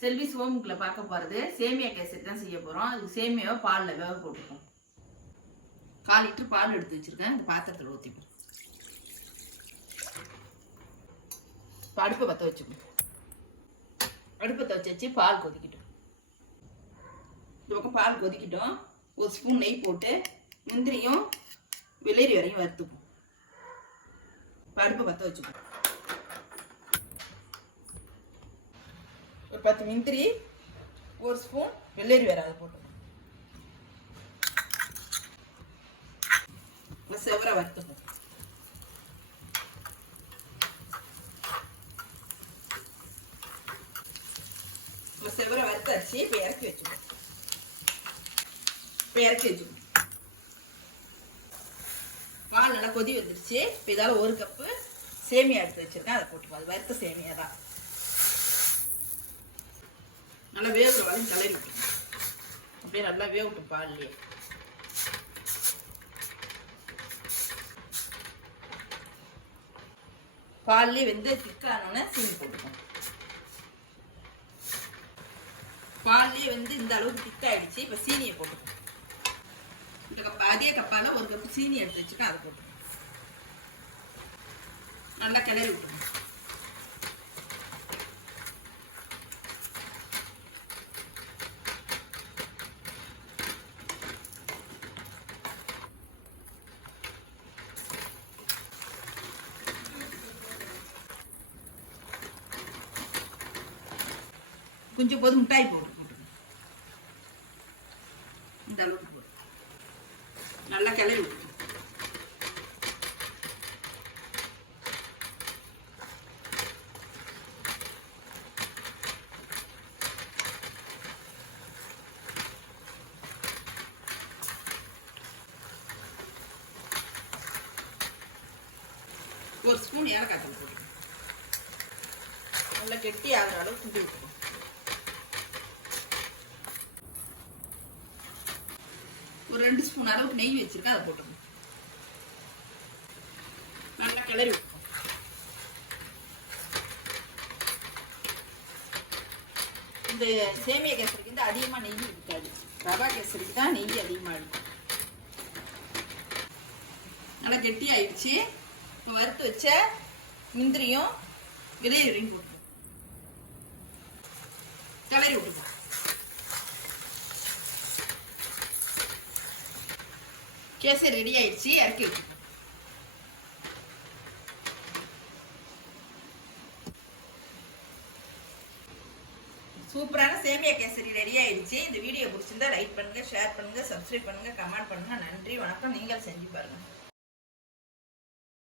செல்விஸ் ஹோம்குள்ள பார்க்க போகிறது சேமியா கேசரி தான் செய்ய போகிறோம். அதுக்கு சேமியாவை பாலில் வேக போட்டுப்போம். 1/4 லிட்டர் பால் எடுத்து வச்சுருக்கேன். இந்த பாத்திரத்தில் ஊற்றிப்போம். இப்போ அடுப்பை பற்ற வச்சுக்கணும். அடுப்பை வச்சு பால் கொதிக்கிட்டோம். இந்த பக்கம் பால் கொதிக்கிட்டோம். 1 ஸ்பூன் நெய் போட்டு முந்திரியும் வெள்ளரி வரையும் வறுத்துப்போம். இப்போ அடுப்பை பற்ற வச்சுப்போம். ஒரு 10 முந்திரி, 1 ஸ்பூன் வெள்ளரி வேற அதை போட்டு செவரை வறுத்துப்போம். செவரை வறுத்தாச்சு. இப்போ இறக்கி வச்சுப்போம். பால் நல்லா கொதி வந்துருச்சு. இப்போ இதால 1 கப்பு சேமியா எடுத்து வச்சிருக்கேன். அதை போட்டுப்போம். அது வறுத்த சேமியா தான். நல்லா வேகிற வரையும் கிளறி விட்டுரும். அப்படியே நல்லா வேகட்டும். பால்லேயே வெந்து திக்கானோன்னு சீனி போட்டுக்கோம். பால்லேயே வந்து இந்த அளவுக்கு திக்காயிடுச்சு. இப்போ சீனியை போட்டுக்கோம். இந்த கப் அதே கப்பால் 1 கப்பு சீனி எடுத்து வச்சுக்கோம். அதை போட்டுக்கோம். நல்லா கிளறி விட்டுருங்க. கொஞ்சம் போது மிட்டாய் போட்டு இந்த அளவுக்கு போட்டு நல்லா கிளறி விட்டு ஒரு ஸ்பூன் ஏலக்காய் தூள் போட்டு நல்லா கெட்டி ஆகிற அளவுக்கு கிண்டி விட்டுருவோம். ஒரு 2 ஸ்பூன் அளவுக்கு நெய் வச்சிருக்கேன். அதை போட்டுக்கணும். நல்லா கிளறி விட்டுருவோம். இந்த சேமியா கேசரிக்கு வந்து அதிகமாக நெய் இருக்காது. ரவா கேசரிக்கு தான் நெய் அதிகமாக இருக்கும். நல்லா கெட்டி ஆயிடுச்சு. இப்போ வறுத்து வச்ச முந்திரியும் விதையும் போட்டு கிளறி விட்டுருவோம். கேசரி ரெடி ஆயிடுச்சு. இறக்கி வச்சுக்கோங்க. சூப்பரான சேமியா கேசரி ரெடி ஆயிடுச்சு. இந்த வீடியோ பிடிச்சிருந்தா லைக் பண்ணுங்க, ஷேர் பண்ணுங்க, சப்ஸ்கிரைப் பண்ணுங்க, கமெண்ட் பண்ணுங்க. நன்றி, வணக்கம். நீங்கள் செஞ்சு பாருங்க.